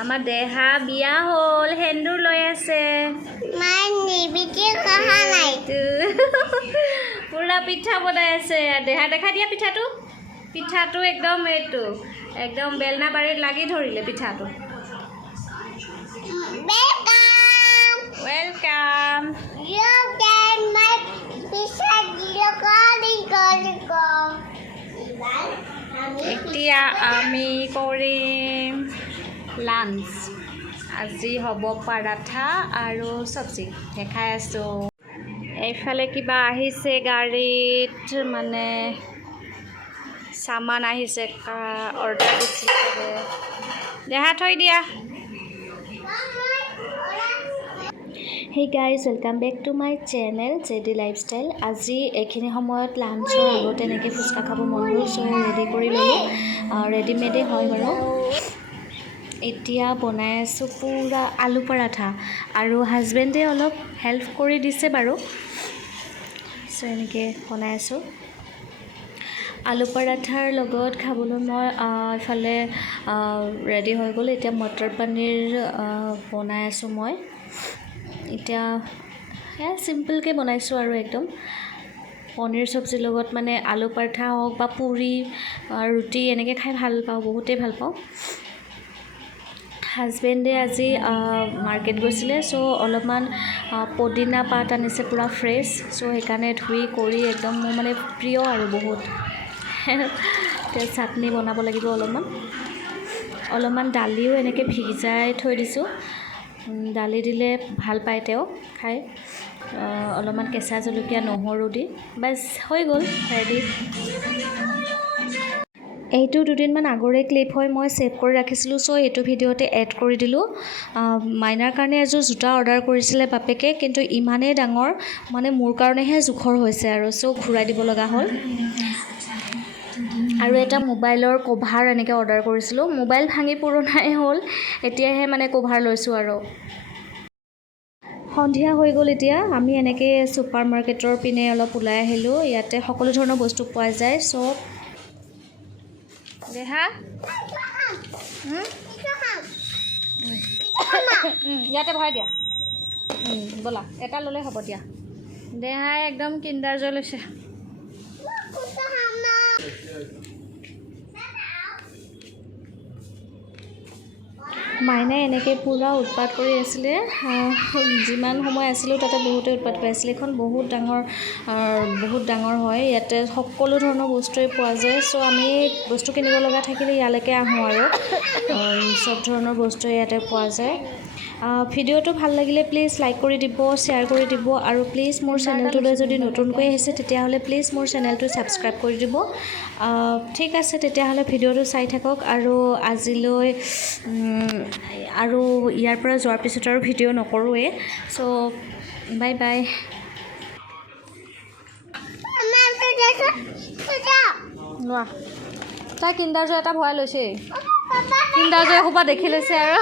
আমাৰ দেহা বিয়া হ'ল সেন্দুৰ লৈ আছে পুৰা পিঠা বনাই আছে দেহা দেখা দিয়া পিঠাটো একদম এইটো একদম বেলনা বাৰীত লাগি ধৰিলে পিঠাটো ৱেলকাম এতিয়া আমি কৰিম লাঞ্চ আজি হ'ব পাৰাঠা আৰু চব্জি দেখাই আছোঁ এইফালে কিবা আহিছে গাড়ীত মানে সামান আহিছে অৰ্ডাৰ দিছিলে দেহা থৈ দিয়া Hey guys, welcome back to my channel JD Lifestyle. আজি এইখিনি সময়ত লাঞ্চৰ আগতে এনেকৈ ফুচকা খাব মন গ'ল চ' ৰেডি কৰি ল'লোঁ ৰেডিমেডে হয় বাৰু এতিয়া বনাই আছোঁ পুৰা আলু পৰাঠা আৰু হাজবেণ্ডে অলপ হেল্প কৰি দিছে বাৰু চ' এনেকৈ বনাই আছোঁ আলু পৰাঠাৰ লগত খাবলৈ মই ইফালে ৰেডি হৈ গ'ল এতিয়া মটৰ পনীৰ বনাই আছোঁ মই এতিয়া চিম্পলকৈ বনাইছোঁ আৰু একদম পনীৰ চব্জিৰ লগত মানে আলু পৰাঠা হওক বা পুৰি ৰুটি এনেকৈ খাই ভাল পাওঁ বহুতেই ভাল পাওঁ হাজবেণ্ডে আজি মাৰ্কেট গৈছিলে চ' অলপমান পদিনা পাত আনিছে পূৰা ফ্ৰেছ চ' সেইকাৰণে ধুই কৰি একদম মোৰ মানে প্ৰিয় আৰু বহুত চাটনি বনাব লাগিব অলপমান দালিও এনেকৈ ভিজাই থৈ দিছোঁ দালি দিলে ভাল পায় তেওঁ খাই অলপমান কেঁচা জলকীয়া নহৰু দি বাছ হৈ গ'ল ৰেডি এইটো দুদিনমান আগৰে ক্লিপ হয় মই ছেভ কৰি ৰাখিছিলোঁ চ' এইটো ভিডিঅ'তে এড কৰি দিলোঁ মাইনাৰ কাৰণে এযোৰ জোতা অৰ্ডাৰ কৰিছিলে বাপেকে কিন্তু ইমানেই ডাঙৰ মানে মোৰ কাৰণেহে জোখৰ হৈছে আৰু চ' ঘূৰাই দিব লগা হ'ল আৰু এটা মোবাইলৰ কভাৰ এনেকৈ অৰ্ডাৰ কৰিছিলোঁ মোবাইল ভাঙি পুৰণাই হ'ল এতিয়াহে মানে কভাৰ লৈছোঁ আৰু সন্ধিয়া হৈ গ'ল এতিয়া আমি এনেকৈ ছুপাৰ মাৰ্কেটৰ পিনে অলপ ওলাই আহিলোঁ ইয়াতে সকলো ধৰণৰ বস্তু পোৱা যায় চ' দেহা ইয়াতে ভৰাই দিয়া ব'লা এটা ল'লে হ'ব দিয়া দেহাই একদম কিণ্ডাৰ জয় লৈছে মাইনাই এনেকৈ পূৰা উৎপাত কৰি আছিলে যিমান সময় আছিলোঁ তাতে বহুতেই উৎপাত কৰি আছিলে এইখন বহুত ডাঙৰ হয় ইয়াতে সকলো ধৰণৰ বস্তুৱে পোৱা যায় চ' আমি বস্তু কিনিব লগা থাকিলে ইয়ালৈকে আহোঁ আৰু চব ধৰণৰ বস্তুৱে ইয়াতে পোৱা যায় ভিডিঅ'টো ভাল লাগিলে প্লিজ লাইক কৰি দিব শ্বেয়াৰ কৰি দিব আৰু প্লিজ মোৰ চেনেলটোলৈ যদি নতুনকৈ আহিছে তেতিয়াহ'লে প্লিজ মোৰ চেনেলটো ছাবস্ক্ৰাইব কৰি দিব ঠিক আছে তেতিয়াহ'লে ভিডিঅ'টো চাই থাকক আৰু আজিলৈ আৰু ইয়াৰ পৰা যোৱাৰ পিছত আৰু ভিডিঅ' নকৰোঁৱে চ' বাই বাই লোৱা তাই কিণ্ডাৰ জয় এটা ভৰাই লৈছে কিণ্ডাৰ জয় সোপা দেখি লৈছে আৰু